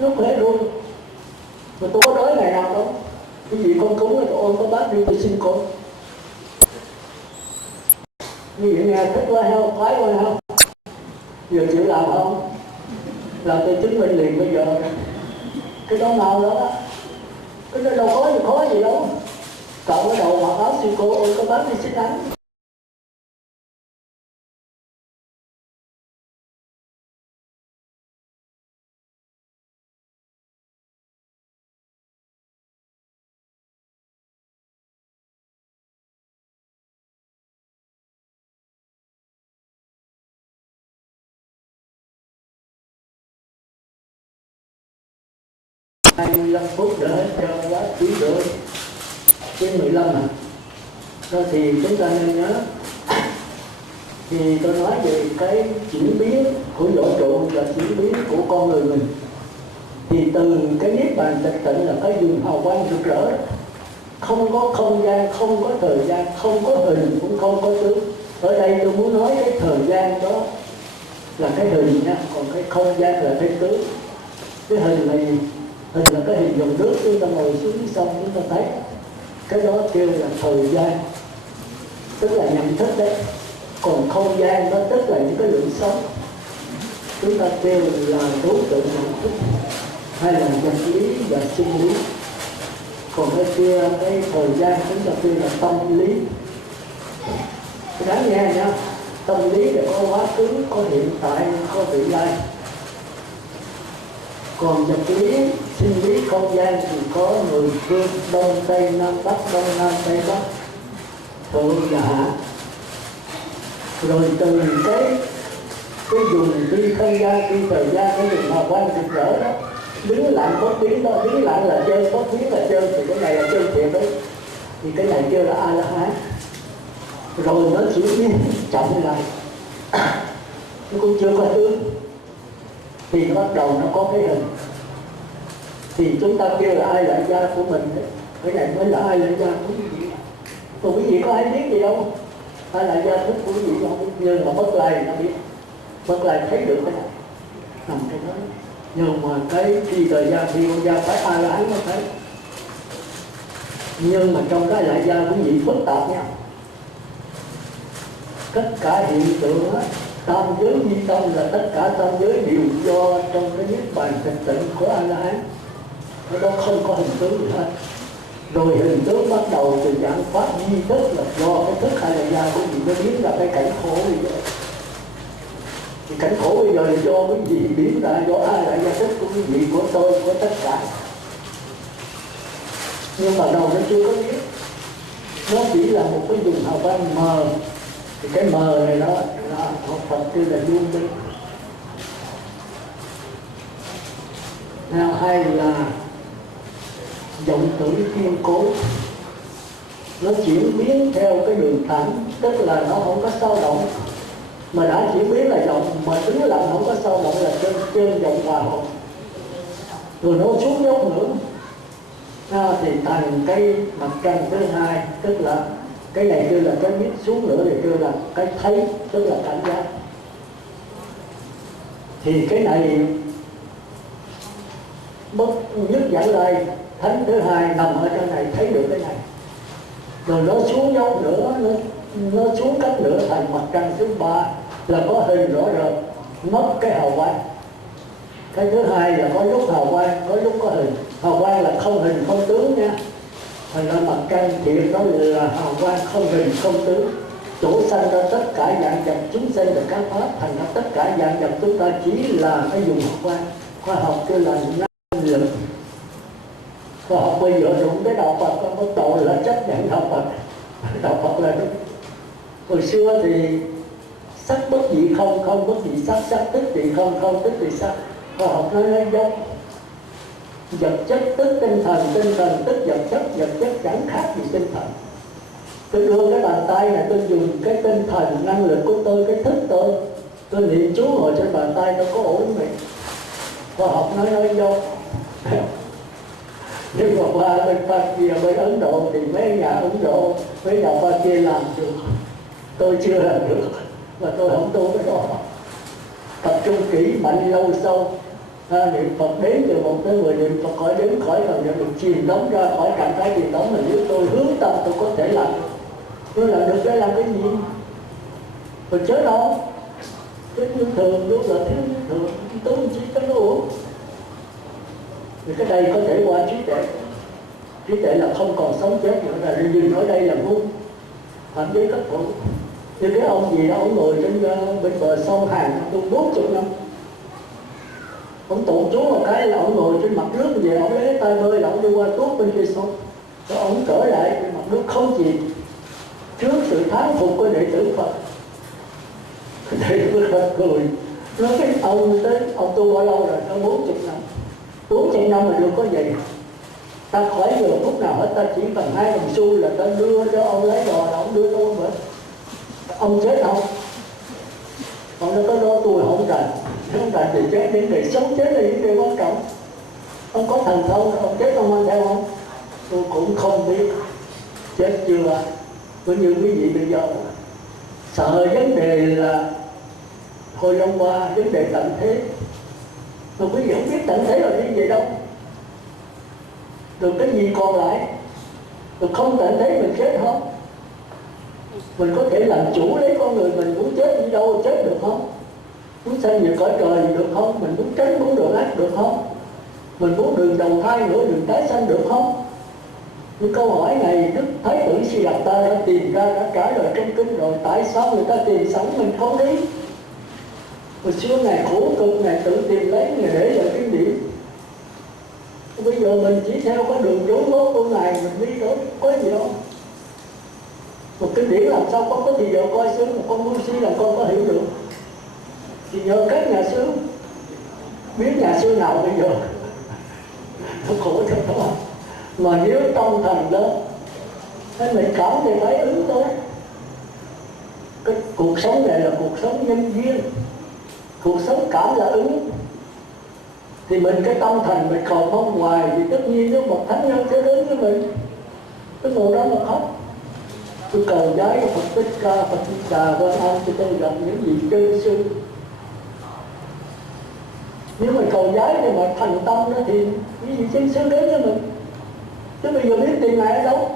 nó khỏe luôn. Mà tôi có đói ngày nào đâu. Cái gì con cúng là tôi ôm có bát đi tôi xin con. Như vậy nghe thích quá không? Khoái quá không? Giờ chịu làm không? Làm tôi chứng minh liền bây giờ. Cái đó nào đó. Cái đó đâu có gì khó gì đâu. Cậu cái đầu mặc áo sư cô ôm có bát đi xin ăn. Hai 15 phút nữa cho quá tí rưỡi trên 15 à. Đó thì chúng ta nên nhớ. Thì tôi nói về cái chuyển biến của vũ trụ và chuyển biến của con người mình. Thì từ cái niết bàn tịch tịnh là cái vùng hào quang rực rỡ, không có không gian, không có thời gian, không có hình cũng không có tướng. Ở đây tôi muốn nói cái thời gian đó là cái hình nha, còn cái không gian là cái tướng. Cái hình này, hình là cái hình dòng nước, chúng ta ngồi xuống sông chúng ta thấy cái đó kêu là thời gian, tức là nhận thức đấy. Còn không gian đó tức là những cái lượng sống, chúng ta kêu là đối tượng nhận thức hay là vật lý và sinh lý. Còn cái kia cái thời gian chúng ta kêu là tâm lý. Đáng nghe nha, tâm lý là có quá khứ, có hiện tại, có vị lai. Còn vật lý, sinh lý, không gian thì có mười phương, đông tây nam bắc, đông nam tây bắc, thượng và hạ. Rồi từ cái dùng đi không gian, đi thời gian, cái dùng hào quang rực rỡ đó, đứng lặng bất biến đó, đứng lặng là chơi, bất biến là chơi, thì cái này là chơi thiệt đấy. Thì cái này kêu là A-la-hán. Rồi nó chuyển biến chậm lại, nó cũng chưa có tướng, thì nó bắt đầu nó có cái hình. Thì chúng ta kêu là ai lại gia của mình đấy. Cái này mới là ai lại gia của quý vị. Còn quý vị có ai biết gì đâu. Ai lại gia thức của quý vị không biết. Nhưng mà Bất Lai nó biết. Bất Lai thấy được cái này, nằm cái đó. Nhưng mà cái khi thời gian khi ông gia phải A-la-hán nó thấy. Nhưng mà trong cái lại gia quý vị phức tạp nha. Tất cả hiện tượng á, tam giới di tâm là tất cả tam giới đều do trong cái niết bàn tịch tịnh của A-la-hán. Cái đó không có hình tướng gì hết. Rồi hình tướng bắt đầu từ dạng pháp di thức là do cái thức hay là gia của vị nó biến ra cái cảnh khổ bây giờ. Thì cảnh khổ bây giờ là do cái gì biến ra, do ai là gia thức của quý vị, của tôi, của tất cả. Nhưng mà đầu nó chưa có biết. Nó chỉ là một cái vùng hào quang mờ. Thì cái mờ này đó là học Phật kêu là vô minh. Nào hay là vọng tưởng kiên cố, nó chuyển biến theo cái đường thẳng, tức là nó không có sao động. Mà đã chuyển biến là vọng, mà tính là không có sao động là trên vọng hòa hợp. Rồi nó xuống dốc nữa thì thành cái mặt trăng thứ hai, tức là cái này kêu là cái biết xuống nữa thì kêu là cái thấy, tức là cảnh giác. Thì cái này bất nhất dẫn lại thánh thứ hai nằm ở trên này thấy được cái này. Rồi nó xuống dốc nữa, nó xuống cấp nữa thành mặt trăng thứ ba là có hình rõ rệt, mất cái hào quang. Cái thứ hai là có lúc hào quang, có lúc có hình. Hào quang là không hình không tướng nha. Thành ra mặt trăng thiệt đó là hào quang không hình không tướng. Chỗ sanh ra tất cả dạng vật chúng sinh và các pháp. Thành ra tất cả dạng vật chúng ta chỉ là cái dùng hào quang. Khoa học kêu là năng lượng. Khoa học bây giờ đụng tới đạo Phật, có tội là chấp nhận đạo Phật. Đạo Phật là đúng. Hồi xưa thì sắc bất dị không, không bất dị sắc, sắc tức dị không, không tức dị sắc. Khoa học nói giống. Vật chất tức tinh thần tức vật chất chẳng khác gì tinh thần. Tôi đưa cái bàn tay này, tôi dùng cái tinh thần, năng lực của tôi, cái thức tôi niệm chú ngồi trên bàn tay, tôi có ổn vậy. Khoa học nói vô. Nhưng mà qua bên Pháp kia, bên Ấn Độ thì mấy nhà Ấn Độ, mấy nhà Pháp kia làm được. Tôi chưa làm được, mà tôi không tu cái đó. Tập trung kỹ, mạnh lâu sâu, Niệm Phật đến từ 1 tới 10 niệm Phật khỏi đến khỏi cần được chìm đắm ra khỏi trạng thái chìm đắm, mà nếu tôi hướng tâm tôi có thể làm được. Tôi làm được để làm cái gì? Rồi chết đâu? Chết như thường, lúc là thiếu như thường, tôi chỉ có nó uống. Thì cái đây có thể qua trí tuệ. Trí tuệ là không còn sống chết nữa, là dừng ở đây là ngu. Phạm giới các thủ. Như cái ông gì đó, ông ngồi trên bên bờ sông Hàn, tôi 40 năm. Ông tụ trú một cái là ông ngồi trên mặt nước về, ông lấy cái tay bơi là ông đi qua tuốt bên kia sông. Rồi ông trở lại trên mặt nước không chìm. Trước sự thán phục của đệ tử Phật. Đệ tử Phật cười. Nói cái ông tới, ông tu bao lâu rồi? Nó 40 năm. 40 năm mà được có vậy. Ta khỏi giờ phút nào hết, ta chỉ cần 2 đồng xu là ta đưa cho ông lấy đồ là ông đưa cho ông bệnh. Ông chết không? Ông nó có đó tôi không rành. Không rành thì chết, đến để sống chết là những điều quan trọng. Ông có thần thông, ông chết ông mang theo không? Tôi cũng không biết. Chết chưa? Có như quý vị bây giờ sợ vấn đề là hồi năm qua vấn đề tận thế, mà quý vị không biết tận thế là cái gì đâu. Rồi cái gì còn lại? Rồi không tận thế mình chết không? Mình có thể làm chủ lấy con người mình, muốn chết đi đâu chết được không? Muốn sanh về cõi trời được không? Mình muốn tránh muốn đường ác được không? Mình muốn đường đầu thai nữa, đường tái sanh được không? Những câu hỏi này Đức Thái tử Siddhartha đã tìm ra, đã trả lời trong kinh rồi. Tại sao người ta tìm sống mình không đi? Hồi xưa Ngài khổ cực, Ngài tự tìm lấy, Ngài để lại kinh điển. Bây giờ mình chỉ theo cái đường dấu vết của Ngài, mình đi đó có gì đâu. Một kinh điển làm sao có thì giờ coi xứ, một con ngu si làm con có hiểu được. Thì nhờ các nhà sư, biết nhà sư nào bây giờ nó khổ cho nó. Mà nếu tâm thành lớn, nên mình cảm thì phải ứng tốt. Cái cuộc sống này là cuộc sống nhân duyên, cuộc sống cảm là ứng. Thì mình cái tâm thành mình cầu mong hoài, thì tất nhiên nếu một thánh nhân sẽ đến với mình. Cái ngồi đó mà khóc. Tôi cầu giái Phật Thích Ca, Phật Thích Ca, Quan Âm thì tôi gặp những vị chân sư. Nếu mình cầu giái thì mà thành tâm đó thì những vị chân sư đến với mình. Chứ bây giờ biết tìm Ngài ở đâu?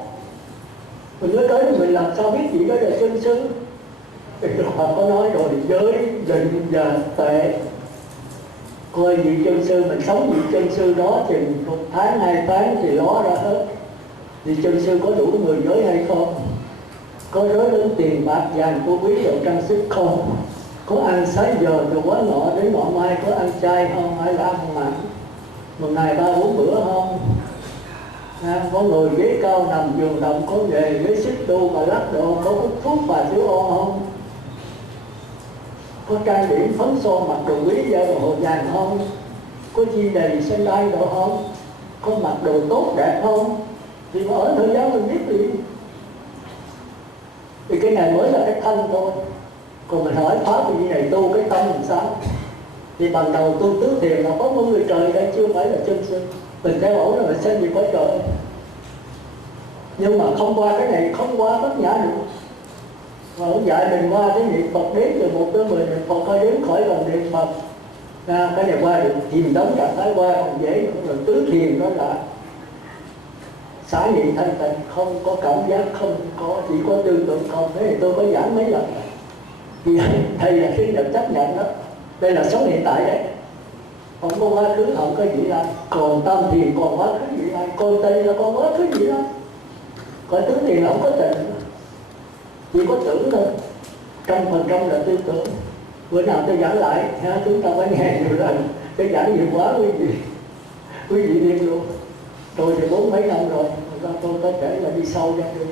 Mình nói tới mình làm sao biết gì đó là chân sư? Thì Đức Phật có nói rồi, giới định và tuệ. Coi vị chân sư, mình sống vị chân sư đó chừng 1 tháng, 2 tháng thì ló ra hết. Vị chân sư có đủ 10 giới hay không? Có giới đến tiền bạc vàng của quý đồ trang sức không? Có ăn 6 giờ từ quá nọ đến nọ mai, có ăn chay không? Hay là ăn mặn? Một ngày 3-4 bữa không? Có ngồi ghế cao nằm giường động, có nghề ghế xích đu mà lắc đồ, có hút thuốc và chữ ô không? Có trang điểm phấn son mặc đồ quý gia đồ hồ vàng không? Có chi đầy xe đai đồ không? Có mặc đồ tốt đẹp không? Thì mà ở thời gian mình biết gì? Thì cái này mới là cái thân thôi. Còn mình hỏi Pháp thì như này tu cái tâm làm sao? Thì bằng đầu tu tứ thiền là có một người trời đây chưa phải là chân sư. Mình theo ổn là mình xem gì có trời. Nhưng mà không qua cái này, không qua bất nhã được. Mà ông dạy mình qua cái niệm Phật đến từ 1 tới 10 niệm Phật coi đến khỏi lòng niệm Phật. Cái này qua được chìm đắm trạng thái qua còn dễ. Rồi tứ thiền đó là xả nhị thanh tịnh, không có cảm giác, không có, chỉ có tư tưởng không. Thế thì tôi có giảng mấy lần. Vì thầy là khi được chấp nhận đó. Đây là sống hiện tại đấy. Không có quá khứ, không có gì đâu. Còn tam thiền còn quá khứ gì đâu. Còn tịnh là còn quá khứ gì đâu. Còn tứ thiền là không có tịnh, chỉ có tưởng thôi. 100% là tư tưởng. Bữa nào tôi giảng lại, chúng ta phải nghe nhiều lần. Tôi giảng nhiều quá quý vị điên luôn. Tôi thì 40 mấy năm rồi, tôi có thể là đi sâu ra được.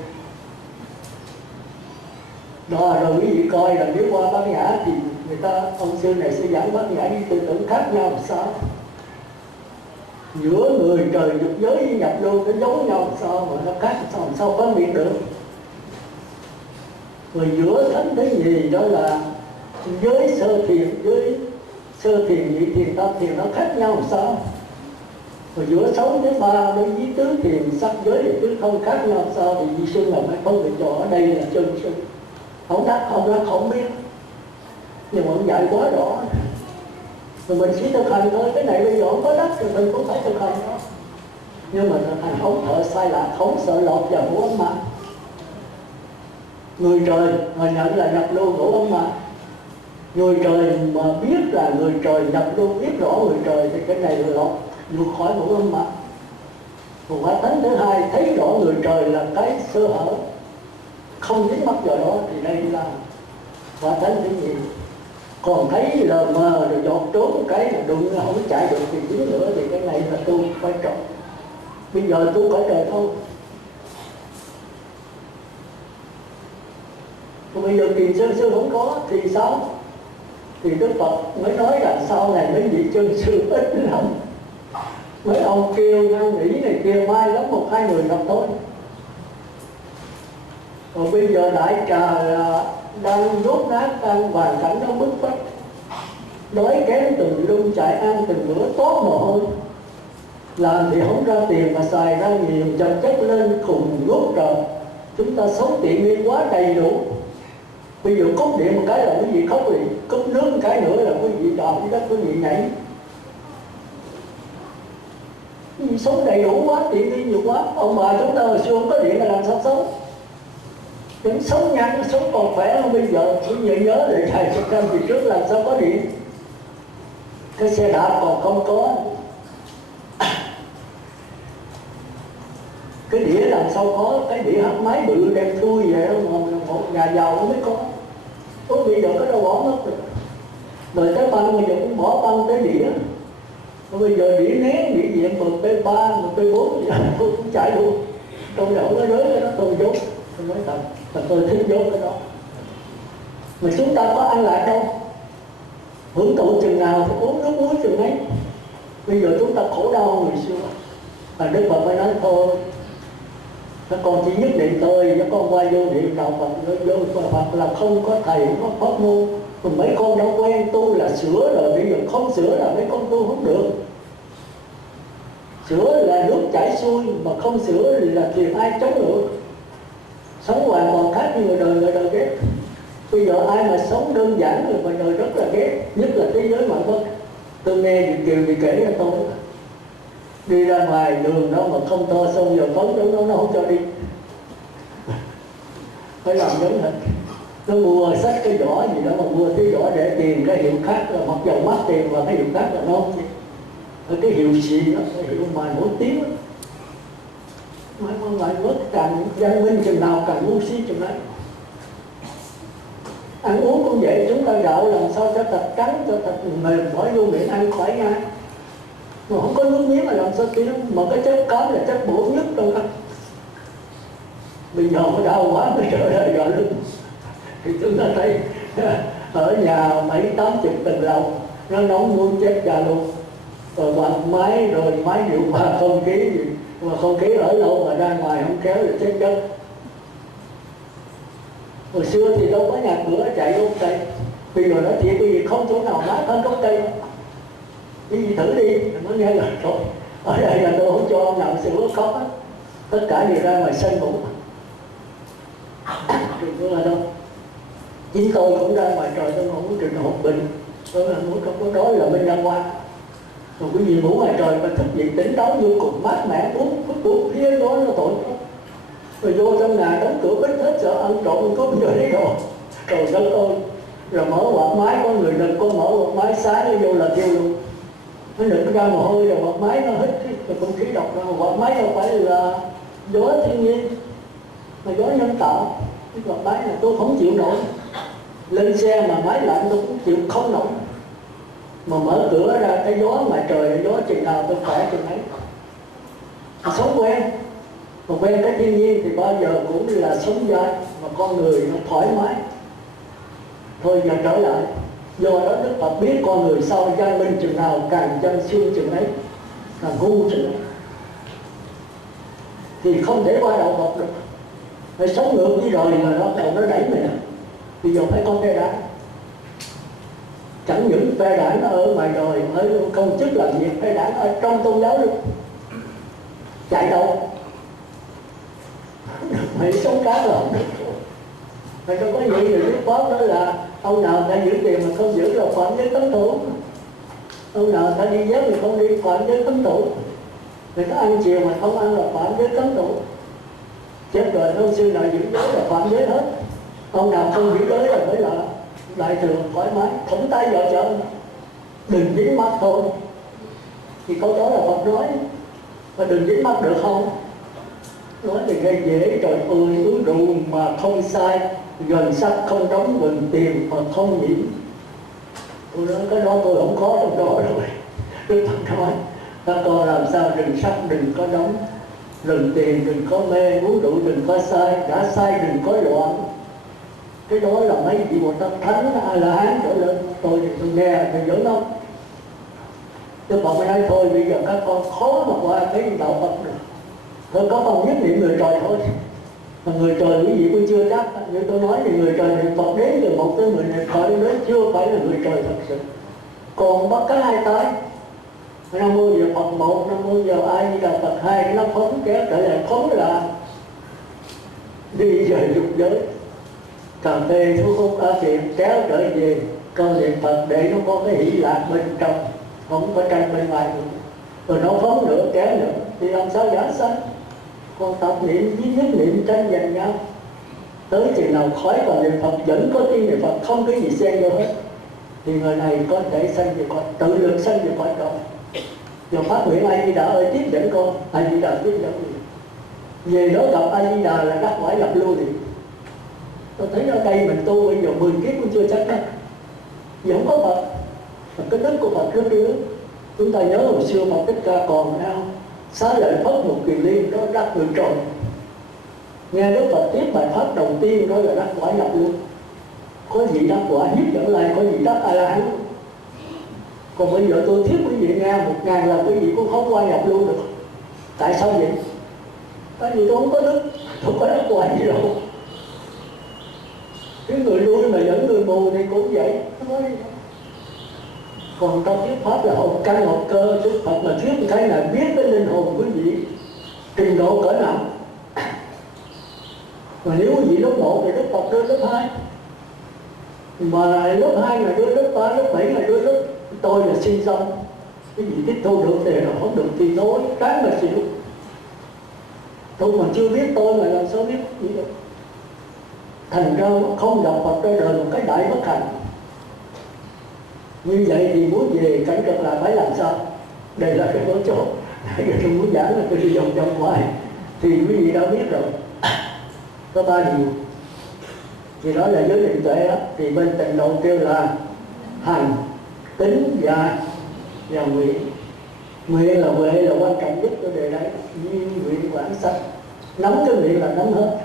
Đó, rồi quý vị coi là nếu qua bát nhã thì người ta, ông sư này sẽ giảng bát nhã đi tư tưởng khác nhau làm sao? Giữa người trời dục giới với nhập lưu nó giống nhau làm sao mà nó khác làm sao phân biệt được? Rồi giữa thánh thế gì đó là giới sơ thiền, giới sơ thiền, nhị thiền, tam thiền nó khác nhau làm sao? Rồi giữa 6 tới 3 với tứ thiền, sắc giới thì cứ không khác nhau làm sao? Thì vị sư là phải phân biệt cho ở đây là chân sư. Không đắc không biết. Nhưng mà ông dạy quá rõ. rồi mình chỉ thực hành thôi. Cái này bây giờ không có đất thì mình cũng phải thực hành đó, nhưng mà thực hành không thợ sai lạc, không sợ lọt vào ngũ ấm ma. Người trời mà nhận là nhập lưu ngũ ấm ma. Người trời mà biết là người trời nhập lưu, biết rõ người trời thì cái này là lọt vượt khỏi ngũ ấm ma. Còn quả tánh thứ hai thấy rõ người trời là cái sơ hở, không dính mắc vào đó, thì đây là quả tánh thứ nhì. Còn thấy lờ mờ rồi dọt trốn cái là đụng không chạy được thì dính nữa, thì cái này là tu quan trọng. Bây giờ tu cõi trời thôi. Còn bây giờ Kiền Sơn Sư không có thì sao? Thì Đức Phật mới nói là sau này mấy vị chân sư ít lắm, mấy ông kêu nhau nghĩ này kia, mai lắm một hai người gặp thôi. Còn bây giờ đại trà là đang rốt nát, đang hoàn cảnh nó bức bách, đói kém từng lưng chạy ăn từng bữa tốt mồ hôi, làm thì không ra tiền mà xài ra nhiều, chồng chất lên khùng rốt trời. Chúng ta sống tiện nghi quá đầy đủ. Bây giờ cúp điện một cái là quý vị khóc liền, cúp nước một cái nữa là quý vị đòi cái đất quý vị nhảy. Quý vị sống đầy đủ quá, tiện nghi nhiều quá. Ông bà chúng ta hồi xưa không có điện là làm sao sống? Những sống nhanh, sống còn khỏe hơn bây giờ. Quý vị nhớ để thầy 100 năm trước làm sao có điện. Cái xe đạp còn không có. Cái đĩa làm sao có, cái đĩa hát máy bự đem thui vậy đó, mà một nhà giàu nó mới có. Bây giờ có đâu bỏ mất rồi. Rồi tới băng bây giờ cũng bỏ băng tới đĩa. Bây giờ đĩa nén, đĩa diện MP3, MP4 tôi cũng chạy luôn. Tôi đậu nó rớt cái đó, tôi dốt. Tôi nói thật, là tôi thích dốt cái đó. Mà chúng ta có ăn lại đâu. Hưởng thụ chừng nào thì uống nước muối chừng ấy. Bây giờ chúng ta khổ đau người xưa. Và Đức Phật phải nói thôi, các con chỉ nhất định tôi, các con qua vô điện đạo Phật, vô Phật là không có thầy, không có pháp môn. Còn mấy con đã quen tu là sửa rồi, bây giờ không sửa là mấy con tu không được. Sửa là nước chảy xuôi, mà không sửa là thì ai chống được. Sống hoàn toàn khác như người đời ghét. Bây giờ ai mà sống đơn giản rồi ngoài đời rất là ghét, nhất là thế giới ngoại quốc. Tôi nghe Việt Kiều thì kể cho tôi, đi ra ngoài đường đó mà không to xong giờ phấn đấu nó không cho đi. Phải làm giống thịt. Nó mua sách cái vỏ gì đó mà mua cái vỏ để tiền cái hiệu khác, là mặc dầu mắc tiền và cái hiệu khác là nó không. Cái hiệu xịn đó, cái hiệu mà nổi tiếng đó. Mà mất càng văn minh chừng nào càng ngu si chừng ấy. Ăn uống cũng vậy, chúng ta gạo làm sao cho thịt trắng, cho thịt mềm, bỏ vô miệng ăn khỏi ngay. Mà không có nước miếng mà làm sao tiêu. Mà cái chất cám là chất bổ nhất đâu ăn. Bây giờ nó đau quá mới trở lại gọi lưng. Thì chúng ta thấy ở nhà 70-80 tầng lầu, nó nóng muốn chết già luôn. Rồi bằng máy, rồi máy điều hòa không khí gì. Mà không khí ở lâu mà ra ngoài không kéo là chết chất. Hồi xưa thì đâu có nhà cửa chạy gốc cây. Bây giờ nó thiệt cái gì không chỗ nào mát hơn gốc cây. Cái gì thử đi, nó nghe là thôi. Ở đây là tôi không cho ông nào sửa khóc hết. Tất cả đều ra ngoài sân ngủ. Trường nữa là đâu. Chính tôi cũng ra ngoài trời tôi ngủ trường Hộp Bình. Tôi là ngủ không có đói là bên ra ngoài. Rồi cái gì ngủ ngoài trời mà thức dậy tỉnh táo vô cùng mát mẻ, uống phía đó nó tội. Rồi vô trong nhà đóng cửa bít hết, sợ ăn trộm có vô lấy đồ. Trời đất ơi. Rồi mở quạt máy, có người đừng có mở quạt máy sáng nó vô là kêu luôn. Nó đựng ra mồ hôi rồi quạt máy nó hít cái không khí độc ra. Quạt máy đâu phải là gió thiên nhiên, mà gió nhân tạo. Cái quạt máy này tôi không chịu nổi. Lên xe mà máy lạnh tôi cũng chịu không nổi. Mà mở cửa ra cái gió ngoài trời, gió chừng nào tôi khỏe chừng ấy. Mà sống quen. Mà quen cái thiên nhiên thì bao giờ cũng là sống dai, mà con người nó thoải mái. Thôi giờ trở lại. Do đó Đức Phật biết con người sau văn minh chừng nào càng chân xương chừng ấy, càng ngu chừng ấy. Thì không thể qua đạo Phật được. Phải sống ngược với đời là nó đẩy mình. Bây giờ phải có phe đảng. Chẳng những phe đảng ở ngoài đời, ở công chức làm việc, phe đảng ở trong tôn giáo luôn. Chạy đâu? Mày sống cá là không được. Mày đâu có vậy, người Đức Pháp đó là ông nào đã giữ tiền mà không giữ là phạm với tấn thủ. Ông nào ta đi giấc thì không đi phạm giới cấm tụ, người ta ăn chiều mà không ăn là phạm giới cấm tụ. Chết rồi ông sư nào giữ giới là phạm giới hết. Ông nào không giữ giới là phải là đại thường thoải mái, thủng tay vợ chồng, đừng dính mắt thôi. Thì câu đó là Phật nói, và đừng dính mắt được không? Nói thì gây dễ, trời ơi, uống rượu mà không sai, gần sắc không đóng, gần tiền mà không nhiễm. Tôi nói cái đó tôi không có trong đó rồi. Đức Phật nói, các con làm sao đừng sắc, đừng có đóng, đừng tiền, đừng có mê, uống rượu đừng có sai, đã sai đừng có loạn. Cái đó là mấy vị Bồ Tát Thánh A-la-hán trở lên, tôi nghe thì giỡn không? Đức Phật mới nói thôi bây giờ các con khó mà qua cái đạo Phật được. Thôi có con nhất niệm người trời thôi. Mà người trời quý vị cũng chưa chắc. Như tôi nói thì người trời niệm Phật đến từ 1 tới 10 niệm Phật đến chưa phải là người trời thật sự. Còn bắt cái hai tay. Nam mô giờ Phật 1, Nam mô giờ A Di Đà Phật 2, nó phóng kéo trở lại phóng là đi về dục giới. Cà phê thuốc hút ở tiệm kéo trở về con niệm Phật để nó có cái hỷ lạc bên trong, không có tranh bên ngoài nữa. Rồi nó phóng nữa kéo nữa thì làm sao giả sanh? Con tập niệm với nhất niệm tranh giành nhau, tới chừng nào khói còn niệm Phật vẫn có tiếng niệm Phật, không cái gì xen vô hết, thì người này có thể sanh về cõi, tự lực sanh về cõi trời. Rồi phát nguyện A Di Đà ơi tiếp dẫn con, A Di Đà tiếp dẫn gì? Về đó gặp A Di Đà là đắc quả nhập lưu liền. Tôi thấy ở đây mình tu bây giờ 10 kiếp cũng chưa chắc đâu. Vì không có Phật, mà cái đức của Phật rất lớn. Chúng ta nhớ hồi xưa Phật Thích Ca còn nào xá lợi Phất một kiền liên đó đắc người trời. Nghe Đức Phật tiếp bài pháp đầu tiên đó là đắc quả nhập lưu. Có gì đắc quả nhất dẫn lại, có gì đắc A-la-hán. Còn bây giờ tôi thuyết quý vị nghe 1000 là quý vị cũng không qua nhập lưu được. Tại sao vậy? Tại vì tôi không có đức, tôi có đắc quả gì đâu. Cái người lui mà dẫn người mù thì cũng vậy. Còn trong thuyết pháp là học căn học cơ, Đức Phật mà thuyết một cái là biết cái linh hồn quý vị trình độ cỡ nào. Mà nếu quý vị lớp 1 thì Đức Phật đưa lớp 2, mà lớp 2 là đưa lớp 3, lớp 7 là đưa lớp. Tôi là sinh xong, cái gì tiếp thu được thì là không được thì nói, cái mà chịu. Tôi mà chưa biết tôi mà làm sao biết gì được. Thành ra không gặp Phật ra đời một cái đại bất hạnh. Như vậy thì muốn về cảnh cực là phải làm sao? Đây là cái mấu chốt. Nãy giờ tôi muốn giảng là tôi đi vòng vòng ngoài, thì quý vị đã biết rồi. Có 3 điều. Thì đó là giới định tuệ đó. Thì bên tịnh độ kêu là hành, tính và nguyện. Nguyện là huệ là quan trọng nhất của đề đấy. Duyên nguyện quảng sanh. Nắm cái nguyện là nắm hết.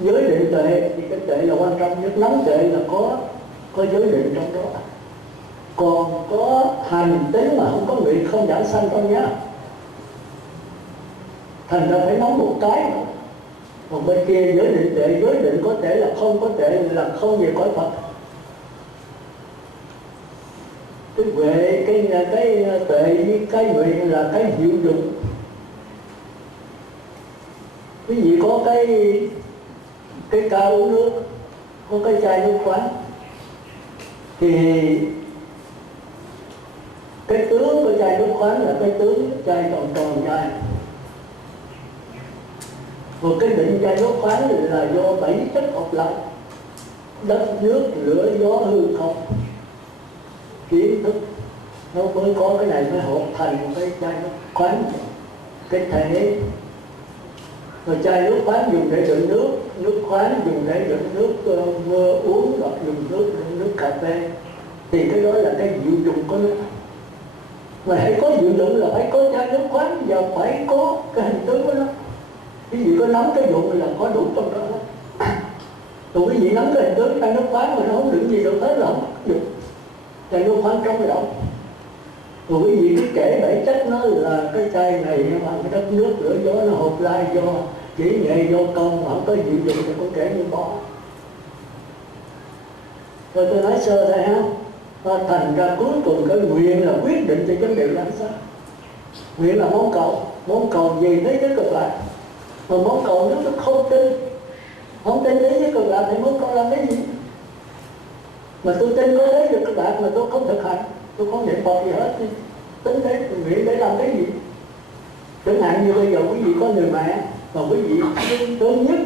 Giới định tuệ thì cái tuệ là quan trọng nhất. Nắm tuệ là có giới định trong đó. Còn có hành tính mà không có nguyện không giảng sanh đâu nhá. Thành ra phải nắm một cái nữa. Còn bên kia giới định tuệ, giới định có thể là không, có thể là không về cõi Phật. Cái huệ, cái tuệ với cái nguyện là cái hiệu dụng. Quý vị có cái ca uống nước, có cái chai nước khoáng, thì cái tướng của chai nước khoáng là cái tướng chai tròn dài. Và cái định chai nước khoáng là do 7 chất hợp lại: đất, nước, lửa, gió, hư, không. Kiến thức nó mới có cái này mới hợp thành một cái chai nước khoáng. Cái thể rồi chai nước khoáng dùng để đựng nước, nước khoáng dùng để đựng nước mưa uống, hoặc dùng nước cà phê, thì cái đó là cái diệu dụng của nó. Mà hãy có diệu dụng là phải có chai nước khoáng và phải có cái hình tướng của nó. Quý vị có nắm cái dụng là có đủ trong đó hết. Rồi quý vị nắm cái hình tướng chai nước khoáng mà nó không đựng gì được hết là không được. Chai nước khoáng trong động. Rồi quý vị cứ kể 7 chất nó là cái chai này mà cái đất, nước, lửa, gió nó hợp lai do chỉ nghệ do công mà không có diệu dụng thì cũng kể như bỏ. Rồi tôi nói sơ thôi ha. Thành ra cuối cùng cái nguyện là quyết định cho vấn đề làm sao. Nguyện là mong cầu gì thế giới cực lạc. Mà mong cầu nếu tôi không tin thế giới cực lạc thì mong cầu làm cái gì? Mà tôi tin có thế giới cực lạc mà tôi không thực hành tôi không niệm Phật gì hết, thì tính đấy nguyện để làm cái gì? Chẳng hạn như bây giờ quý vị có người mẹ mà quý vị thương nhất,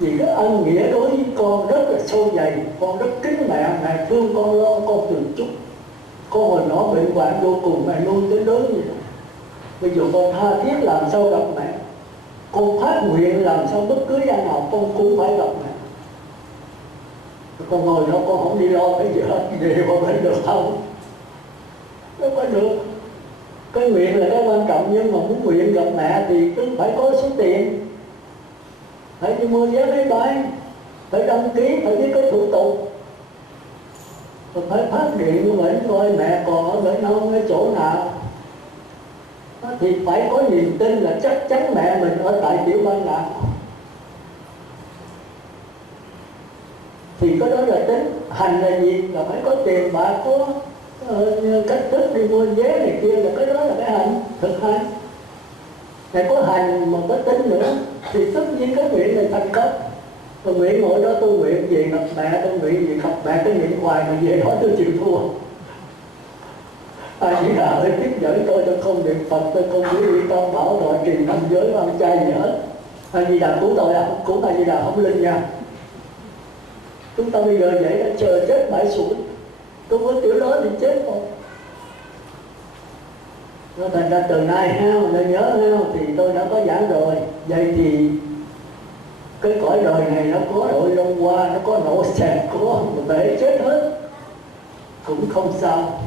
vì cái ân nghĩa đối với con rất là sâu dày, con rất kính mẹ, mẹ thương con, lo con từng chút. Con hồi nhỏ bệnh hoạn vô cùng, mẹ nuôi tới lớn vậy đó. Bây giờ con tha thiết làm sao gặp mẹ, con phát nguyện làm sao bất cứ gian nào con cũng phải gặp mẹ. Con ngồi đó con không đi lo cái gì hết, về con phải được không? Nó có được. Cái nguyện là cái quan trọng, nhưng mà muốn nguyện gặp mẹ thì cứ phải có số tiền, phải đi mua vé máy bay, phải đăng ký, phải biết cái thủ tục, rồi phải phát điện của mình coi mẹ còn ở bên đâu, ở chỗ nào. Thì phải có niềm tin là chắc chắn mẹ mình ở tại tiểu bang nào. Thì cái đó là tính. Hành là gì? Là phải có tiền bạc, có cách thức đi mua vé này kia, là cái đó là cái hành, thực hành. Này có hành mà có tính nữa thì tất nhiên cái nguyện này thành công. Tôi nguyện ngồi đó, tôi nguyện về gặp mẹ, tôi nguyện về gặp mẹ, cái nguyện hoài mà về hỏi tôi chịu thua. Ai chỉ là ơi tiếp dẫn tôi không niệm Phật, tôi không biết đi con bảo thọ trì năm giới ăn chay gì hết. Ai Di Đà cứu tôi, cứu Ai Di Đà không linh nha. Chúng ta bây giờ vậy đã chờ chết bãi sủi, tôi có tiểu đó thì chết thôi. Nó thành ra từ nay ha, nên nhớ ha, thì tôi đã có giảng rồi. Vậy thì cái cõi đời này nó có đội lông qua, nó có nổ sẹt, có bể chết hết cũng không sao.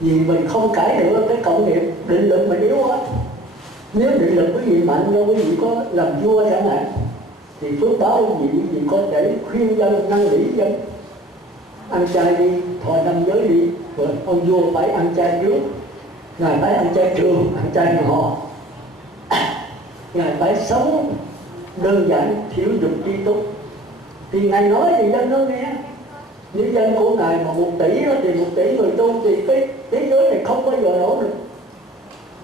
Vì mình không cãi được cái cộng nghiệp, định lực mình yếu quá. Nếu định lực quý vị mạnh, do quý vị có làm vua chẳng hạn, thì phước báo quý vị có thể khuyên dân, năn nỉ dân ăn chay đi, thọ năm giới đi. Rồi ông vua phải ăn chay trước, ngài phải ăn chay trường, ăn chay ngọ. Ngài phải sống đơn giản, thiếu dục tri túc. Thì ngài nói thì dân nó nghe. Nếu dân của ngài mà 1 tỷ đó, thì 1 tỷ người tu thì cái thế giới này không bao giờ nổ được.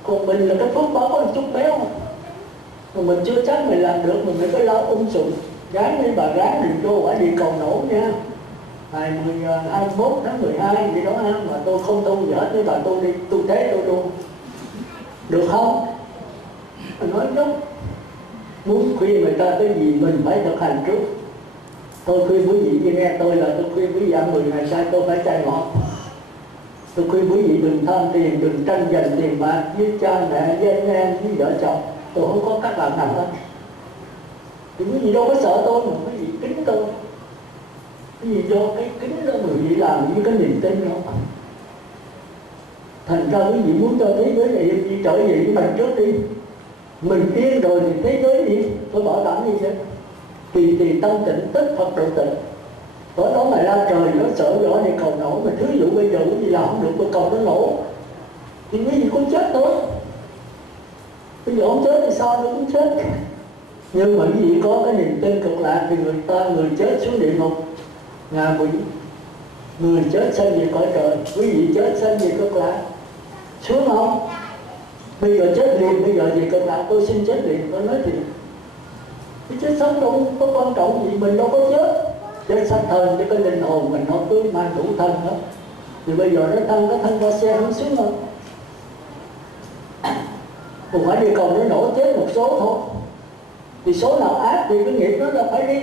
Còn mình là cái phước báo có một chút béo mà mình chưa chắc mình làm được, mình phải lo sùm. Gán đi bà, gán đừng vô quả địa cầu nổ nha. 21 tháng 12 gì đó ha, mà tôi không tu gì hết, với bà tu đi, tu thế tôi luôn. Được không? Mình nói đúng. Muốn khuyên người ta cái gì mình phải thực hành trước. Tôi khuyên quý vị khi nghe tôi là tôi khuyên quý vị ăn 10 ngày chay, tôi phải chay ngọt. Tôi khuyên quý vị đừng tham tiền, đừng tranh giành tiền bạc với cha mẹ, với anh em, với vợ chồng. Tôi không có cách làm nào hết. Thì quý vị đâu có sợ tôi mà quý vị kính tôi. Quý vị do cái kính đó quý vị làm với cái niềm tin đó. Thành ra quý vị muốn cho thế giới này đi trở về với mình trước đi. Mình yên rồi thì thế giới đi, tôi bảo đảm như thế. Thì tâm tịnh tức Phật độ tịnh. Có đó mà la trời nó sợ gió thì cầu nổ. Mà thứ dụ bây giờ quý vị làm không được, tôi cầu nó nổ thì quý vị cũng chết thôi. Bây giờ không chết thì sao, nó cũng chết. Nhưng mà quý vị có cái niềm tin cực lạc thì người chết xuống địa ngục ngạ quỷ, người chết sanh về cõi trời, quý vị chết sanh về cực lạc. Xuống không? Bây giờ chết liền, bây giờ về cực lạc tôi xin chết liền. Tôi nói thì cái chết sống đâu có quan trọng gì, mình đâu có chết. Chết sanh thân cho cái linh hồn mình nó cứ mang đủ thân đó. Thì bây giờ nó thân, cái thân qua xe không xuống đâu. Còn phải đi cầu nó nổ chết một số thôi. Thì số nào ác thì cái nghiệp đó là phải đi.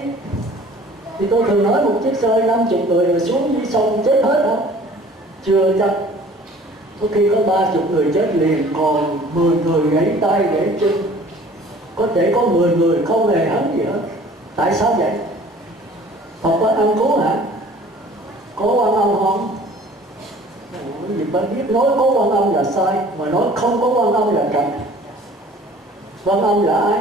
Thì tôi thường nói một chiếc xe 50 người mà xuống dưới sông chết hết không? Chưa chắc. Có khi có 30 người chết liền, còn 10 người gãy tay gãy chân. Có thể có 10 người không hề hấn gì hết. Tại sao vậy? Phật Quan Âm cứu hả? Có Quan Âm không? Vì phải biết nói có Quan Âm là sai, mà nói không có Quan Âm là trật. Quan Âm là ai?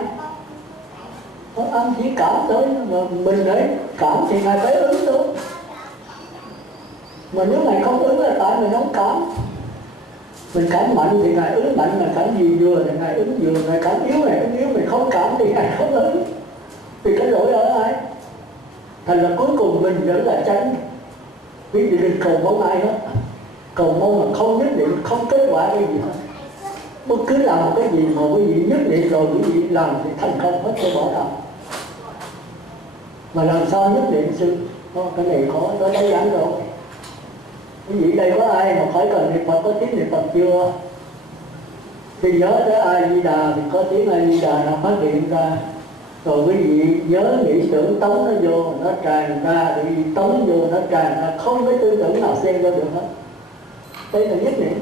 Quan Âm chỉ cảm tới, mà mình đấy cảm thì Ngài phải ứng tới. Mà nếu Ngài không ứng là tại mình không cảm. Mình cảm mạnh thì Ngài ứng mạnh, mà cảm gì vừa thì Ngài ứng vừa, Ngài cảm yếu này ứng yếu, mình không cảm thì Ngài không ứng. Thì cái lỗi ở ai? Thành là cuối cùng mình vẫn là tránh. Quý vị đừng cầu mong ai hết. Cầu mong mà không nhất định, không kết quả cái gì hết. Bất cứ làm một cái gì mà quý vị nhất định rồi quý vị làm thì thành công hết, tôi bỏ đầu. Mà làm sao nhất định sự cái này khó, tôi đã giảng rồi. Quý vị đây có ai mà khỏi cần niệm Phật, có tiếng niệm Phật chưa? Khi nhớ tới A Di Đà thì có tiếng A Di Đà nó phát hiện ra. Rồi quý vị nhớ nghĩ tưởng tống nó vô, nó tràn ra, thì tống vô nó tràn ra, không có tư tưởng nào xen vô được hết. Đây là nhất niệm.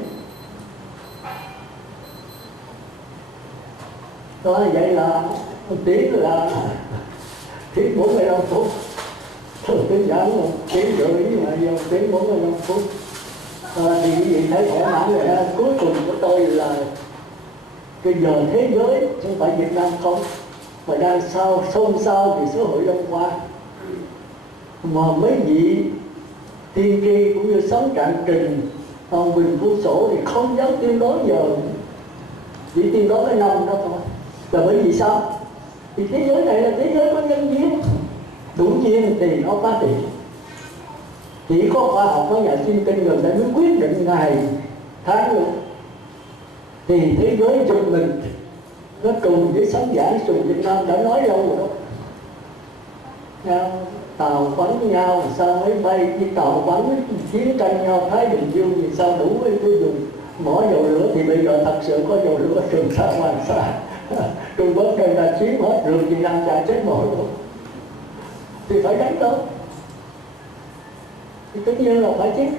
Đó vậy là một tiếng là tiếng 45 phút. Thường tiếng giảng một tiếng rưỡi mà giờ tiếng 45 phút. Thì quý vị thấy thoải mái rồi ha. Cuối cùng của tôi là cái giờ thế giới, không phải Việt Nam không, mà đang xôn xao vì số hội Đông Hoa. Mà mấy vị tiên tri cũng như sống trạng trình, ông Bình Phú Sổ thì không dám tuyên đối giờ, chỉ tuyên đối cái năm đó thôi. Là bởi vì sao? Thì thế giới này là thế giới có nhân duyên, đủ duyên thì nó phát triển. Chỉ có khoa học, có nhà siêu tinh người đã mới quyết định ngày tháng luôn. Thì thế giới chung mình nó trùng với sống giảng trùng Việt Nam đã nói lâu rồi đó. Tàu bắn nhau sao máy bay, cái tàu bắn chiến tranh nhau Thái Bình Dương thì sao đủ cái dùng mỏ dầu lửa. Thì bây giờ thật sự có dầu lửa Trường Sa Hoàng Sa. Trung Quốc đây là chiếm hết rừng Việt Nam đã chết mỏi luôn. Thì phải đánh đó. Thì tất nhiên là phải chiến.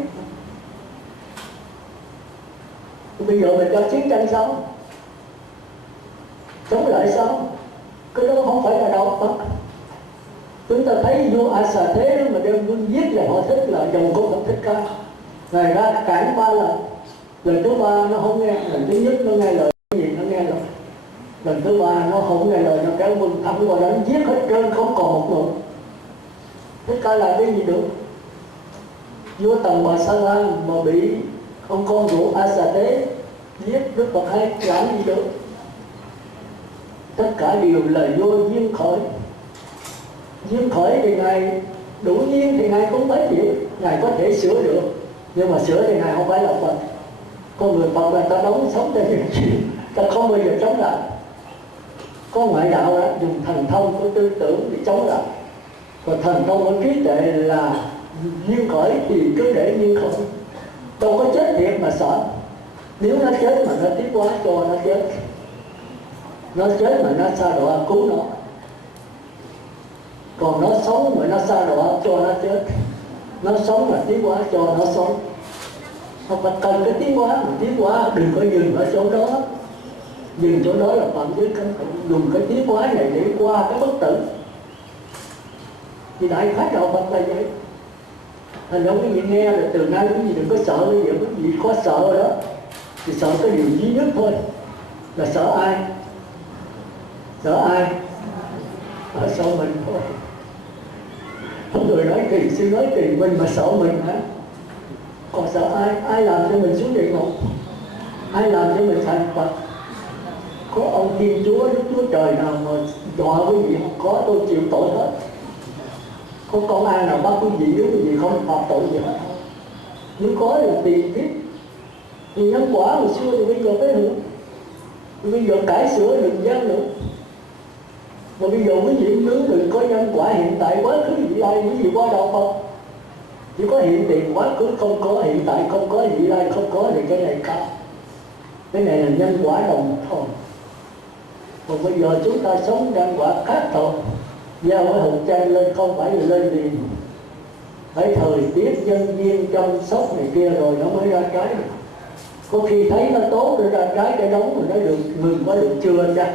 Bây giờ mình cho chiến tranh sao? Chống lại sao? Cái đó không phải là đạo Phật. Chúng ta thấy vua A Xà Thế đó mà đem quân giết là họ thích, là dòng của Phật Thích Ca. Ngài ra cản 3 lần. Lần thứ 3 nó không nghe, lần thứ nhất nó nghe lời, cái gì nó nghe lời. Lần thứ 3 nó không nghe lời, nó kéo quân thẳng qua đánh giết hết trơn, không còn một người. Thích Ca làm cái gì được? Vua Tần Bà Sa La mà bị ông con ruột A Xà Thế giết, Đức Phật hay làm gì được? Tất cả đều là vô duyên khởi. Duyên khởi thì Ngài đủ duyên thì Ngài cũng phải chịu. Ngài có thể sửa được, nhưng mà sửa thì Ngài không phải là Phật. Con người Phật là ta đóng sống trên những chuyện, ta không bao giờ chống lại. Có ngoại đạo là dùng thần thông của tư tưởng để chống lại. Còn thần thông của trí tuệ là duyên khởi thì cứ để duyên khởi. Đâu có chết thiệt mà sợ. Nếu nó chết mà nó tiến hóa cho nó chết. Nó chết mà nó sa đọa cứu nó. Còn nó sống mà nó sa đọa cho nó chết. Nó sống mà tiến hóa cho nó sống. Không phải cần cái tiến hóa, mà tiến hóa đừng có dừng ở chỗ đó. Dừng chỗ đó là phạm giới cấm kỵ. Dùng cái tiến hóa này để qua cái bất tử. Thì đại khái đạo Phật là vậy. Thành ra quý vị nghe là từ nay quý vị đừng có sợ cái gì, quý vị có sợ rồi đó. Thì sợ cái điều duy nhất thôi. Là sợ ai? Sợ ai? Sợ mình thôi. Không người nói kỳ, xin nói kỳ, mình mà sợ mình hả? Còn sợ ai? Ai làm cho mình xuống địa ngục? Ai làm cho mình thành Phật? Có ông Thiên Chúa, Đức Chúa Trời nào mà dọa quý vị không có, tôi chịu tội hết. Không công an nào bắt quý vị nếu quý vị không phạm tội gì hết. Nếu có là tiền kiếp. Thì nhân quả hồi xưa thì bây giờ phải hưởng. Bây giờ cải sửa đừng gian nữa. Mà bây giờ quý vị nướng đừng có nhân quả hiện tại quá khứ vị lai, quý vị qua đâu không? Chỉ có hiện tiền quá khứ không có, hiện tại không có, vị lai không có thì cái này cao. Cái này là nhân quả đồng thôi. Còn bây giờ chúng ta sống nhân quả khác thôi. Giao cái hồng chay lên không phải là lên liền. Phải thời tiết nhân duyên chăm sóc này kia rồi nó mới ra trái được. Có khi thấy nó tốt rồi ra trái cái đống rồi nó được ngừng quá được chưa ra.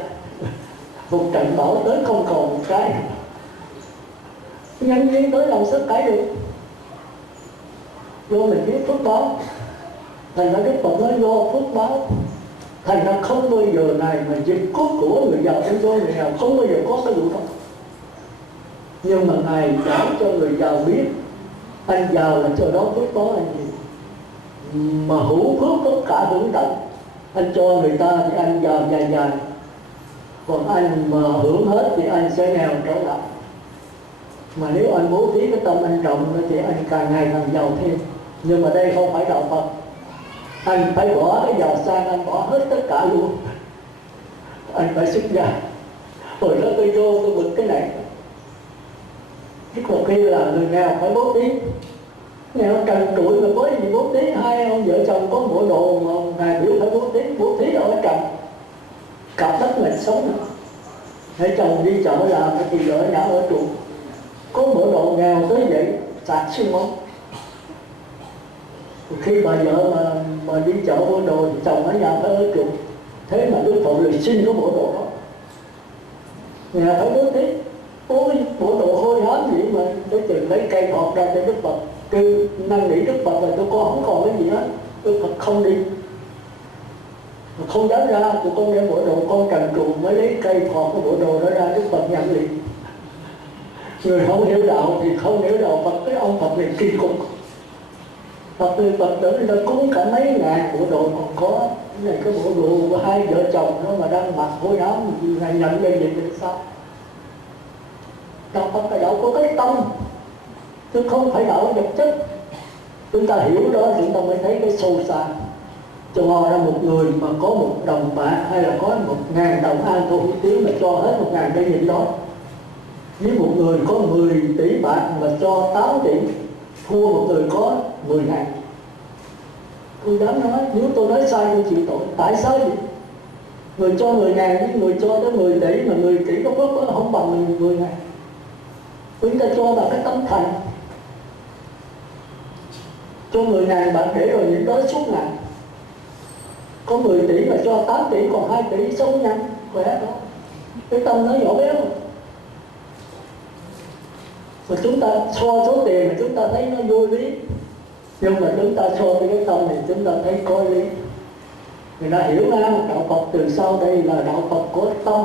Một trận bão tới không còn một cái. Nhân duyên tới làm sao cải được. Do mình biết phước báo. Thành ra Đức Phật nói do phước báo. Thành ra không bao giờ này mà dịch cốt của người giàu trên cho người nào, không bao giờ có cái vụ đó. Nhưng mà Ngài giảng cho người giàu biết anh giàu là cho đó phước báo anh gì. Mà hữu phước tất cả hưởng tận. Anh cho người ta thì anh giàu dài dài. Còn anh mà hưởng hết thì anh sẽ nghèo trở lại. Mà nếu anh bố thí cái tâm anh rộng thì anh càng ngày càng giàu thêm. Nhưng mà đây không phải đạo Phật. Anh phải bỏ cái giàu sang, anh bỏ hết tất cả luôn. Anh phải xuất gia. Hồi đó tôi vô tôi bực cái này. Chứ còn khi là người nghèo phải bố thí. Nghèo trần trụi mà có gì bố thí, hai ông vợ chồng có bộ đồ mà ngài biểu phải bố thí đâu ở trần. Cặp đất mình sống nữa. Hai chồng đi chợ làm thì vợ nhà ở trụ, có bộ đồ nghèo tới vậy sạch xương máu. Khi bà vợ mà đi chợ bộ đồ thì chồng ở nhà phải ở trụ. Thế mà Đức Phật lại xin có bộ đồ đó. Nhà phải bố thí. Ôi, bộ đồ hôi hám gì mà để tìm lấy cây thọt ra cho Đức Phật. Cứ năn nỉ Đức Phật là tụi con không còn cái gì hết. Đức Phật không đi, không dám ra. Tụi con đem bộ đồ con trần truồng mới lấy cây thọt cái bộ đồ đó ra. Đức Phật nhận liền. Người không hiểu đạo thì không hiểu đạo Phật. Cái ông Phật này kinh khủng. Phật tử người ta cúng cả mấy ngàn bộ đồ còn có. Cái này cái bộ đồ của hai vợ chồng nó mà đang mặc hôi hám này nhận lên vậy thì sao? Đạo Phật là đạo có cái tâm, chứ không phải đạo vật chất. Chúng ta hiểu đó chúng ta mới thấy cái sâu xa. Cho ra một người mà có 1 đồng bạc hay là có 1.000 đồng an thổ tiếng mà cho hết 1.000 cái nhịn đó. Với một người có 10 tỷ bạc mà cho 8 tỷ, thua một người có 10.000. Tôi dám nói, nếu tôi nói sai tôi chịu tội. Tại sao vậy? Người cho 10.000 với người cho tới 10 tỷ mà 10 tỷ có phước không bằng 10.000. Chúng ta cho bằng cái tâm thành. Cho 10.000 bạn để rồi những đó suốt ngày. Có 10 tỷ mà cho 8 tỷ còn 2 tỷ sống nhanh, khỏe đó. Cái tâm nó nhỏ bé rồi. Mà chúng ta so số tiền mà chúng ta thấy nó vô lý. Nhưng mà chúng ta so với cái tâm này chúng ta thấy có lý. Người ta hiểu ra đạo Phật từ sau đây là đạo Phật của tâm.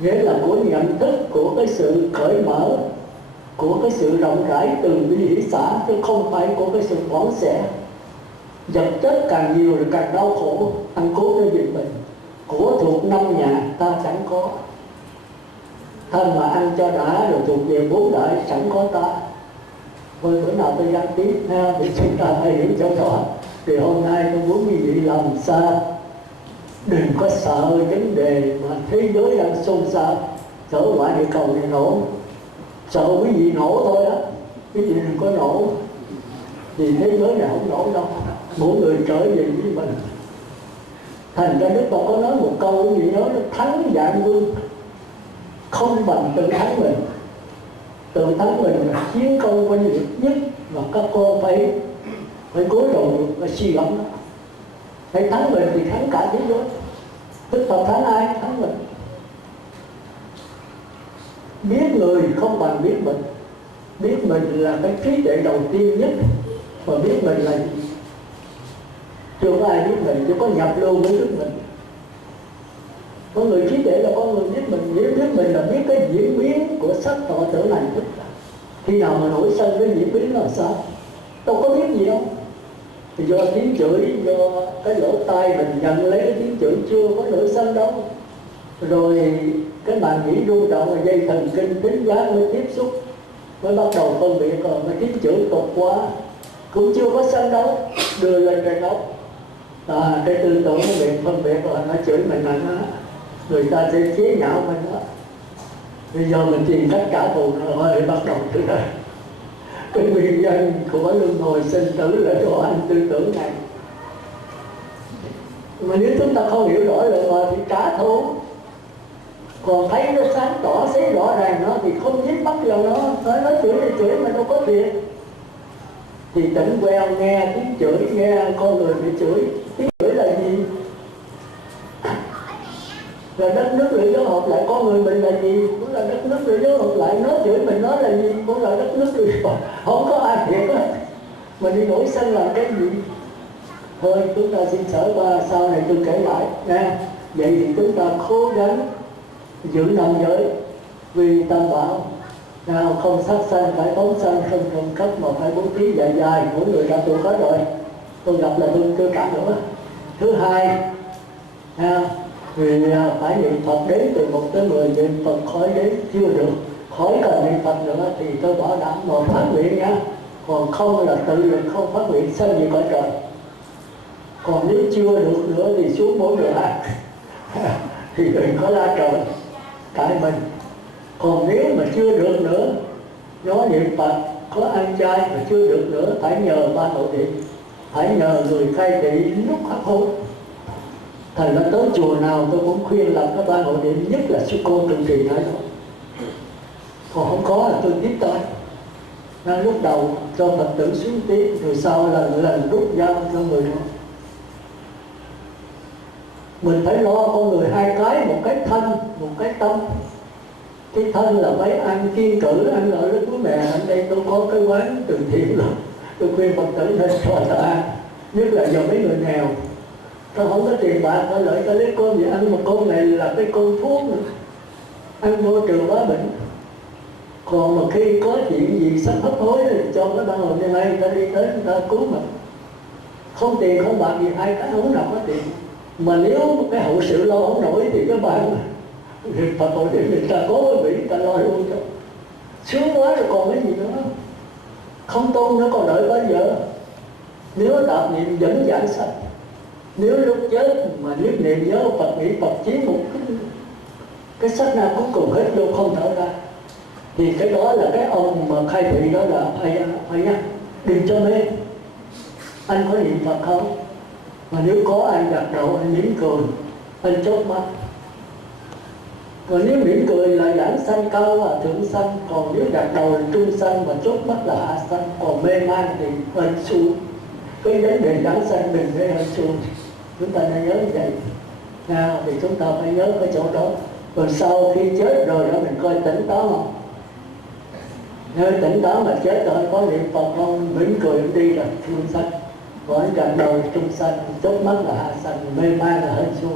Nghĩa là của nhận thức, của cái sự cởi mở, của cái sự rộng rãi từ bi hỷ xã, chứ không phải của cái sự bỏng sẻ. Vật chất càng nhiều thì càng đau khổ, ăn cốt cho việc mình. Của thuộc 5 nhà ta chẳng có. Thân mà ăn cho đã rồi thuộc về 4 đại chẳng có ta. Thôi bữa nào tôi đăng tiếp ha, để chúng ta phải hiểu cho rõ. Thì hôm nay tôi muốn quý vị làm sao đừng có sợ vấn đề mà thế giới đang xôn xao, trở lại địa cầu này nổ. Sợ quý vị nổ thôi đó, quý vị đừng có nổ. Vì thế giới này không nổ đâu, mỗi người trở về với mình. Thành ra Đức Phật có nói một câu quý vị nhớ là thắng vạn vương không bằng tự thắng mình. Tự thắng mình là chiến công oanh liệt nhất, và các con phải cúi đầu và suy gẫm đó. Phải thắng mình thì thắng cả thế giới. Đức Phật thắng ai? Thắng mình. Biết người không bằng biết mình. Biết mình là cái trí tuệ đầu tiên nhất. Mà biết mình là gì? Chưa có ai biết mình, chưa có nhập lưu với biết mình. Có người trí tuệ là có người biết mình. Biết mình là biết cái diễn biến của sắc thọ tưởng hành thức. Khi nào mà nổi sân cái diễn biến là sao? Đâu có biết gì đâu. Thì do tiếng chửi, do cái lỗ tai mình nhận lấy cái tiếng chửi chưa có nổi sân đâu. Rồi cái màng nhĩ rung động và dây thần kinh tính giác mới tiếp xúc, mới bắt đầu phân biệt, rồi mới tiếng chửi tột quá. Cũng chưa có sân đâu, đưa lên trên ốc. Cái tư tưởng của mình phân biệt là nó chửi mình là nó, người ta sẽ chế nhạo mình đó. Bây giờ mình tìm cách trả thù nó rồi bắt đầu từ đây. Cái nguyên nhân của luân hồi sinh tử là do anh tư tưởng này. Mà nếu chúng ta không hiểu rõ luân hồi thì trả thù. Còn thấy nó sáng tỏ, thấy rõ ràng nó thì không dính mắc vào nó. Nói chửi thì chửi mà đâu có thiệt. Thì tỉnh quen nghe tiếng chửi, nghe con người bị chửi. Tiếng chửi là gì? Là đất nước để giáo hợp lại con người mình là gì? Cũng là đất nước để giáo hợp lại. Nó chửi mình nói là gì? Cũng là đất nước để không có ai thiệt hết. Mình đi nổi sân làm cái gì? Thôi chúng ta xin sở qua, sau này tôi kể lại nha. Vậy thì chúng ta cố gắng giữ năm giới vì tam bảo. Nào không sát sanh, phải phóng sanh, không trộm cắp mà phải bố thí dài dài. Mỗi người đã tuổi có rồi, tôi gặp là tôi chưa cả nữa. Thứ hai vì phải niệm Phật đến từ 1 tới 10, niệm Phật khỏi đến chưa được, khỏi cần niệm Phật nữa thì tôi bảo đảm một phát nguyện nhá. Còn không là tự lực không phát nguyện sanh gì cõi trời. Còn nếu chưa được nữa thì xuống 4 đường ác thì đừng có la trời tại mình. Còn nếu mà chưa được nữa, nó niệm Phật có ăn chay mà chưa được nữa, phải nhờ ba nội điện, phải nhờ người khai thị lúc hấp hối. Thành ra tới chùa nào tôi cũng khuyên làm các ba nội điện, nhất là sư cô trụ trì nói thôi. Còn không có là tôi tiếp tới. Nên lúc đầu cho Phật tử xuống tiếp, rồi sau lần rút giao cho người đó. Mình phải lo con người hai cái, một cái thân, một cái tâm. Cái thân là phải ăn kiêng cử, ăn ở đó bố mẹ, ở đây tôi có cái quán từ thiện rồi, tôi khuyên Phật tử nên cho ta ăn, nhất là do mấy người nghèo. Ta không có tiền bạc, ta lợi ta lấy cơm gì ăn, mà cơm này là cái cơm thuốc nữa, ăn vô trừ bá bệnh. Còn mà khi có chuyện gì sắp hấp hối thì cho cái ban hồn như này, người ta đi tới người ta cứu mình. Không tiền không bạc gì, hai cái không nào có tiền. Mà nếu cái hậu sự lo không nổi thì các bạn Phật hội thì người ta có cái vị, người ta lo luôn cho sướng quá rồi còn cái gì nữa. Không tôn nó còn đợi bao giờ. Nếu đạp niệm dẫn giảng sanh, nếu lúc chết mà niệm niệm nhớ Phật, nghĩ Phật, chí một cái sát na cuối cùng hết luôn không thở ra, thì cái đó là cái ông mà khai thị đó là phải nhắc, đừng cho mê. Anh có niệm Phật không? Mà nếu có anh gật đầu, anh mỉm cười, anh chớp mắt. Còn nếu mỉm cười là giảng sanh cao là thượng sanh, còn nếu gật đầu là trung sanh và chớp mắt là hạ sanh, còn mê man thì hên xui. Cái vấn đề giảng sanh đừng để hên xui, chúng ta nên nhớ như vậy. Thì chúng ta phải nhớ cái chỗ đó. Rồi sau khi chết rồi đó mình coi tỉnh táo không? Nếu tỉnh táo mà chết rồi có niệm Phật không, mỉm cười đi là trung sanh, còn anh gật đầu trung sanh, chớp mắt là hạ sanh, mê man là hên xui.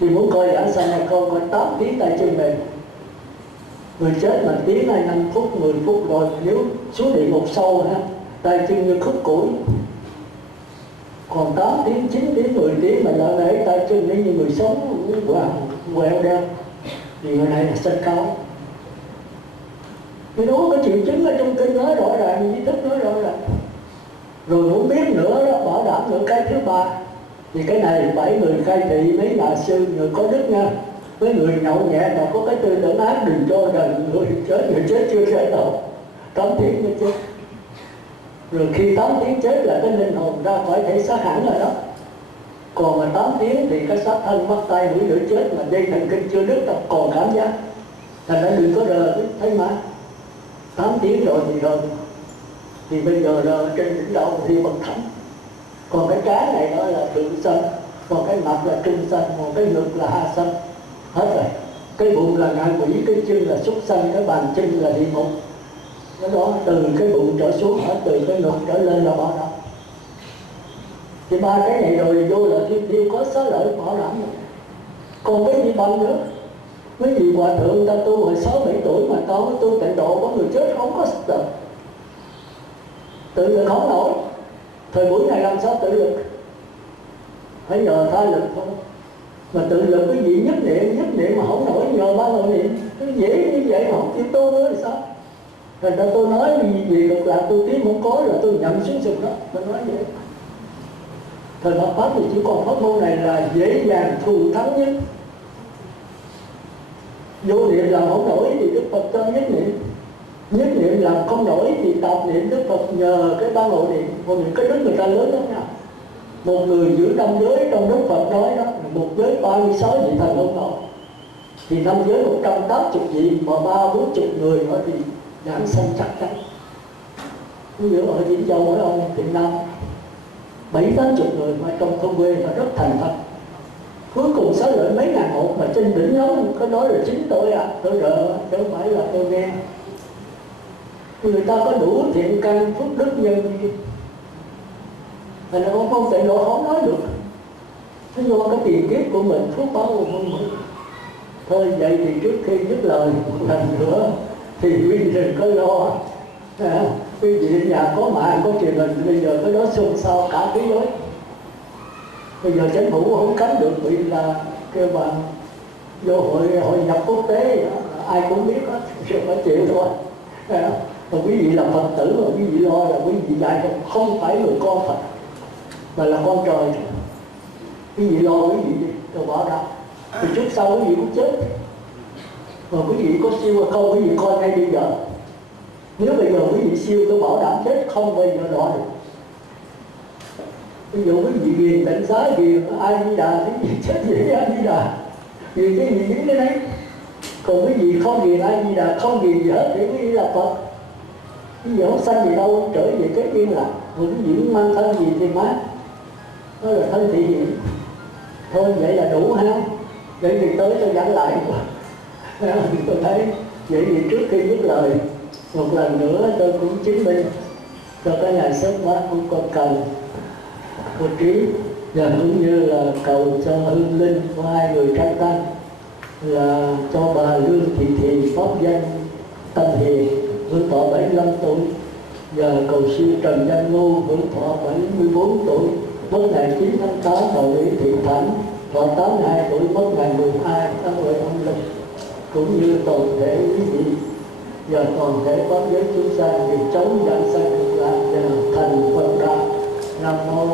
Thì muốn coi giảng sanh hay không, coi 8 tiếng tay chân mềm. Người chết mà tiếng hay 5 phút, 10 phút rồi, nếu xuống địa ngục sâu ha, tay chân như khúc củi. Còn 8 tiếng, 9 tiếng, 10 tiếng mà lỡ để tay chân như người sống quẹo đeo, thì người này là sanh cao. Cái đó có triệu chứng ở trong kinh nói rõ ràng, di thức nói rõ ràng. Rồi muốn biết nữa đó, bảo đảm nữa cái thứ ba. Thì cái này phải người khai thị, mấy nhà sư, người có đức nha. Với người nhậu nhẹ mà có cái tư tưởng ác đừng cho gần người chết chưa chết đâu. 8 tiếng mới chết. Rồi khi 8 tiếng chết là cái linh hồn ra khỏi thể xác hẳn rồi đó. Còn mà 8 tiếng thì cái xác thân mắt tay mũi lưỡi chết mà dây thần kinh chưa đứt đâu, còn cảm giác. Thành ra đừng có đờ, thấy mà 8 tiếng rồi thì rồi. Thì bây giờ là trên đỉnh đầu thì bậc thánh. Còn cái trái này đó là thượng sanh, còn cái mặt là trung sanh, còn cái ngực là hạ sanh. Hết rồi. Cái bụng là ngạ quỷ, cái chân là súc sanh, cái bàn chân là địa ngục. Cái đó từ cái bụng trở xuống, hết từ cái ngực trở lên là bảo đảm. Thì ba cái này rồi vô là thiêu có xá lợi bảo đảm rồi. Còn cái gì bằng nữa? Mấy vị hòa thượng ta tu hồi 6-7 tuổi mà tao tu tịnh độ, có người chết không có sức tự lực không nổi. Thời buổi này làm sao tự lực? Phải nhờ tha lực thôi. Mà tự lực cái gì nhất niệm mà không nổi, nhờ ba ngồi niệm. Cái dễ như vậy mà không chịu tu nữa thì sao? Thành ra tôi nói gì được là tôi tiến không có là tôi nhậm xuống sụp đó. Tôi nói vậy. Thời Phật Pháp thì chỉ còn pháp môn này là dễ dàng thù thắng nhất. Vô niệm làm không nổi thì Đức Phật cho nhất niệm. Nhất niệm làm không nổi thì tập niệm Đức Phật nhờ cái ba ngộ niệm. Còn những cái đức người ta lớn lắm nha. Một người giữ 5 giới trong Đức Phật nói đó, một giới 36 vị thần không nổi. Thì 5 giới 180 vị mà 30-40 người nữa thì giảng sanh chắc chắn. Ví dụ ở Vĩnh Châu ở ông Thiện Nam 70-80 người mà trong thôn quê mà rất thành thật. Cuối cùng xá lợi mấy ngàn hộ mà trên đỉnh nhóm có nói là chính tôi tôi rợ, chứ không phải là tôi nghe. Người ta có đủ thiện căn phước đức nhân gì. Thành ra không thể độ không nói được. Thế do cái tiền kiếp của mình, phước báo của mình. Thôi vậy thì trước khi dứt lời một lần nữa thì quý vị đừng có lo. Quý vị nhà có mạng có truyền hình, bây giờ cái đó xôn xao cả thế giới. Bây giờ chính phủ không cấm được, vì là kêu bạn vô hội nhập quốc tế, ai cũng biết hết, rồi phải chịu thôi. Mà quý vị là Phật tử mà quý vị lo là quý vị dạy không phải người con Phật mà là con trời. Quý vị lo quý vị đi, tôi bảo đảm. Thì chút sau quý vị cũng chết. Mà quý vị có siêu hay không quý vị coi ngay bây giờ. Nếu bây giờ quý vị siêu, tôi bảo đảm chết không bao giờ đọa được. Ví dụ quý vị ghiền tịnh xá, ghiền A Di Đà, quý vị chết vì A Di Đà, vì cái gì dính cái đấy. Còn quý vị không ghiền A Di Đà, không ghiền gì hết, để quý vị là Phật. Quý vị không sanh gì đâu, trở về cái yên lặng. Rồi quý vị muốn mang thân gì thì má, đó là thân thị hiện. Thôi vậy là đủ ha. Vậy thì tới tôi giảng lại. Tôi thấy vậy thì trước khi dứt lời, một lần nữa tôi cũng chứng minh cho cái ngày sớm bác cũng có cần bố trí, và cũng như là cầu cho hương linh của hai người trai tăng, là cho bà Lương Thị Thì pháp danh Tâm Hiền hưởng thọ 75 tuổi, và cầu siêu Trần Danh Ngô hưởng thọ 74 tuổi, mất ngày 9 tháng 8, và Lý Thị Thảnh thọ 82 tuổi, mất ngày 12 tháng 10 âm lịch, cũng như toàn thể quý vị và toàn thể pháp giới chúng sanh đều chống giảng sanh cực lạc và thành Phật đạo. Nam mô